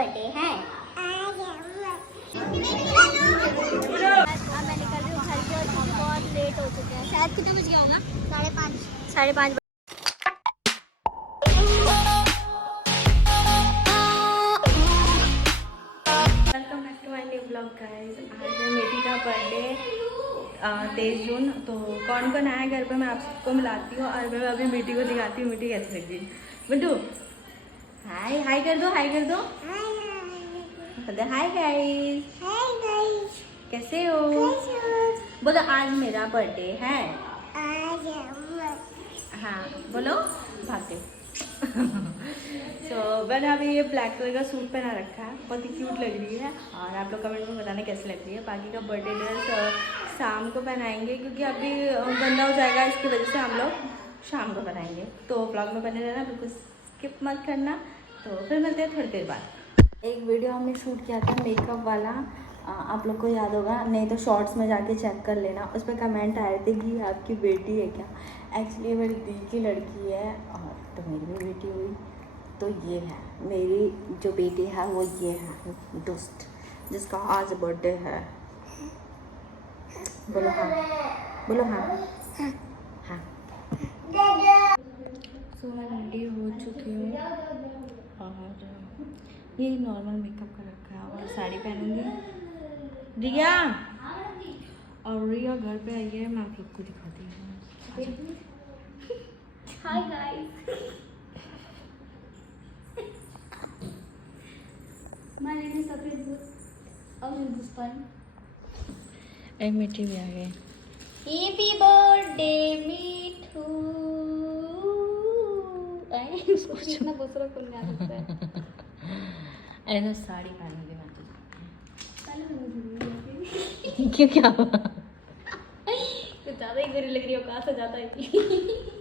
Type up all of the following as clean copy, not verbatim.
Birthday है। मैं निकल रही हूँ घर से और हम बहुत लेट हो चुके हैं। शायद कितने बज गया होगा? 5:30। 5:30। Welcome back to my new blog guys. आज है मेरी का बर्थडे 23 जून। तो कौन कौन आया घर पे मैं आप सबको मिलाती हूँ और मैं अभी मीठी को दिखाती हूँ मीठी कैसी लग रही है। बिट्टू हाय हाय कर दो, हाय कर दो, हाय गाइस, कैसे हो? बोलो आज मेरा बर्थडे है। हाँ बोलो भागे। तो मैंने अभी ये ब्लैक कलर का सूट पहना रखा है, बहुत ही क्यूट लग रही है और आप लोग कमेंट में बताना कैसी लग रही है। बाकी का बर्थडे ड्रेस शाम को पहनाएंगे क्योंकि अभी गंदा हो जाएगा, इसकी वजह से हम लोग शाम को पहनाएंगे। तो ब्लॉग में बने रहना, बिल्कुल स्किप मत करना। तो फिर मिलते हैं थोड़ी देर बाद। एक वीडियो हमने शूट किया था मेकअप वाला, आप लोग को याद होगा, नहीं तो शॉर्ट्स में जाके चेक कर लेना। उस पर कमेंट आए थे कि आपकी बेटी है क्या। एक्चुअली मेरी दी की लड़की है और तो मेरी भी बेटी हुई। तो ये है मेरी जो बेटी है, वो ये है दोस्त जिसका आज बर्थडे है। बोलो हाँ, बोलो हाँ, हाँ। सो मैं रेडी हो चुकी हूँ और ये नॉर्मल मेकअप कर रखा है और साड़ी पहनूंगी। रिया और रिया घर पे आई है, मैं आप लोग को दिखाती हूँ। Hi guys, my name is Safeer और हिंदुस्तान। एक मीठी भी आ गई। Happy birthday Mithu. इसको कितना दूसरा कौन आ सकता है। ऐसा साड़ी पहनूंगी मैं तो। पहले क्यों, क्या हुआ? तो ज़्यादा ही बुरी लग रही हो, कहाँ से जाता है।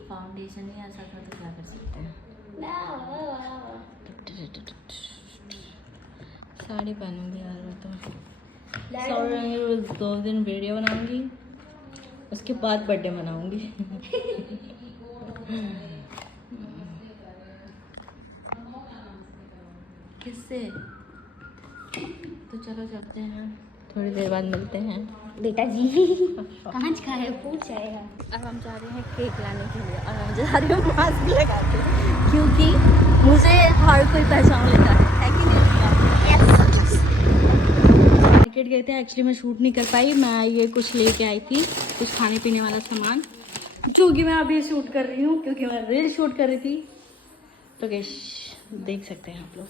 फाउंडेशन ही ऐसा था तो क्या कर सकते हैं। साड़ी पहनूंगी यार मैं तो। सॉरी, रोज 2 दिन वीडियो बनाऊंगी, उसके बाद बर्थडे मनाऊंगी। किससे? तो चलो चलते हैं, थोड़ी देर बाद मिलते हैं। बेटा जी कांच का है, पूछ जाएगा। अब हम जा रहे हैं केक लाने के लिए और हम जा रहे हैं मास्क भी लगा के, क्योंकि मुझे हर कोई पहचान लेता है कि नहीं? मार्केट गए थे, एक्चुअली मैं शूट नहीं कर पाई। मैं ये कुछ लेके आई थी, कुछ खाने पीने वाला सामान, जो कि मैं अभी शूट कर रही हूँ क्योंकि मैं रील शूट कर रही थी। तो गैस देख सकते हैं आप लोग,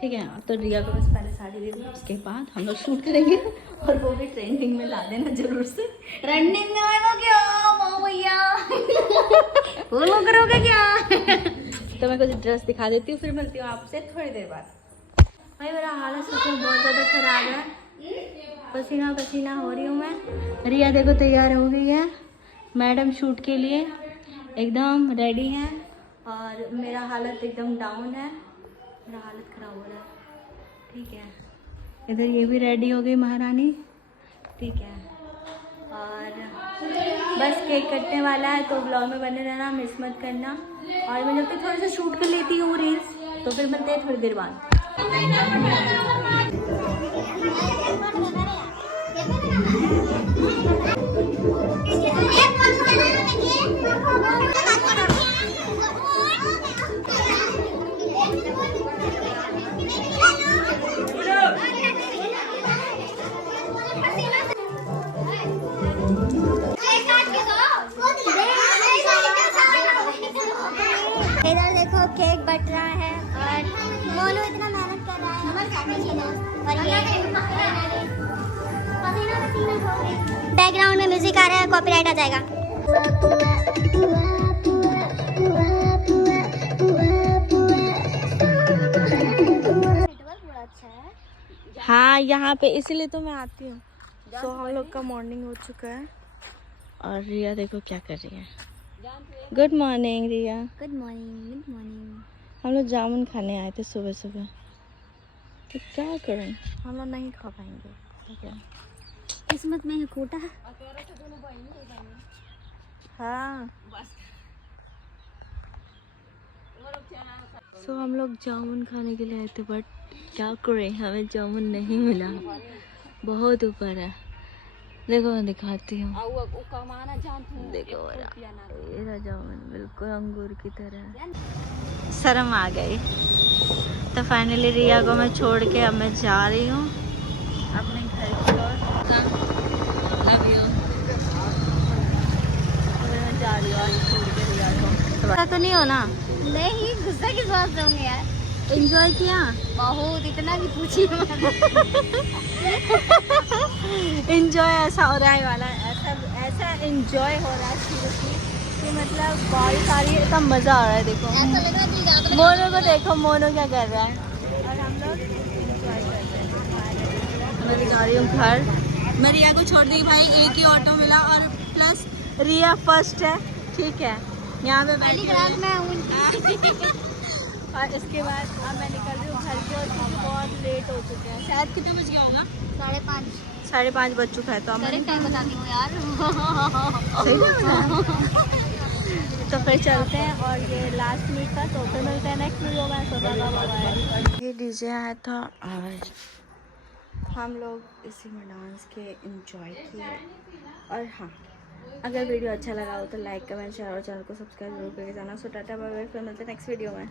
ठीक है। तो रिया को बस पहले साड़ी दे दूँ, उसके बाद हम लोग शूट करेंगे और वो भी ट्रेंडिंग में ला देना जरूर से। ट्रेंडिंग में आएगा क्या माँ भैया? फॉलो करोगे क्या? तो मैं कुछ ड्रेस दिखा देती हूँ, फिर मिलती हूँ आपसे थोड़ी देर बाद। भाई मेरा हालत सच में बहुत ज़्यादा ख़राब है, पसीना पसीना हो रही हूँ मैं। रिया देखो तैयार हो गई है मैडम शूट के लिए, एकदम रेडी है और मेरा हालत एकदम डाउन है, मेरा हालत ख़राब हो रहा है, ठीक है। इधर ये भी रेडी हो गई महारानी, ठीक है। और बस केक कटने वाला है, तो ब्लॉग में बने रहना, मिस मत करना। और मैं जब तक थोड़ा सा शूट कर लेती हूँ रील्स, तो फिर मिलते हैं थोड़ी देर बाद। इधर देखो केक बट रहा है और मोनू इतना मेहनत कर रहा है और ये बैकग्राउंड में म्यूजिक आ रहा है, कॉपीराइट आ जाएगा। हाँ यहाँ पे इसीलिए तो मैं आती हूँ। तो हम लोग का मॉर्निंग हो चुका है और रिया देखो क्या कर रही है। Good morning Riya. Good morning, good morning. हम लोग जामुन खाने आए थे सुबह सुबह, तो क्या करें, हम लोग नहीं खा पाएंगे, ठीक है। किस्मत में है खोटा। हाँ सो हम लोग जामुन खाने के लिए आए थे, बट क्या करें, हमें जामुन नहीं मिला, बहुत ऊपर है। देखो मैं दिखाती हूँ, देखो ये रहा जामुन, बिल्कुल अंगूर की तरह। शर्म आ गई। तो फाइनली रिया को मैं छोड़ के अब मैं जा रही हूँ अपने घर की ओर। Love you. मैं जा रही हूँ आज छोड़ के रिया को। गुस्सा तो नहीं हो ना? नहीं, गुस्सा किस बात से होंगे यार। एंजॉय किया बहुत, इतना भी पूछी एंजॉय ऐसा हो रहा है वाला, ऐसा एंजॉय हो रहा है सीरियसली कि मतलब बारिश आ रही है, इतना मज़ा आ रहा है। देखो ऐसा लग रहा है दिल जाता है। मोनो को देखो, मोनो क्या कर रहा है, और हम लोग एंजॉय कर रहे हैं। मैं जा रही हूँ घर। मैं रिया को छोड़ दी भाई, एक ही ऑटो मिला और प्लस रिया फर्स्ट है, ठीक है, यहाँ पे पहली बैठी ग्राहक हुई मैं हूँ। है। और उसके बाद अब मैं निकल रही हूँ घर की ओर, क्योंकि बहुत लेट हो चुके हैं। शायद कितने बज गया होगा? 5:30। 5:30 बज चुका है। तो हम करेक्ट टाइम बताती हूँ यार। सही है। तो फिर चलते हैं, और ये लास्ट मीट था, तो फिर मिलते हैं नेक्स्ट वीडियो में। तो बाय। ये डीजे आया था और हम लोग इसी में डांस के एंजॉय किए। और हाँ, अगर वीडियो अच्छा लगा हो तो लाइक कमेंट शेयर और चैनल को सब्सक्राइब जरूर करके जाना। सो टाटा बाय बाय, फिर मिलते हैं नेक्स्ट वीडियो में।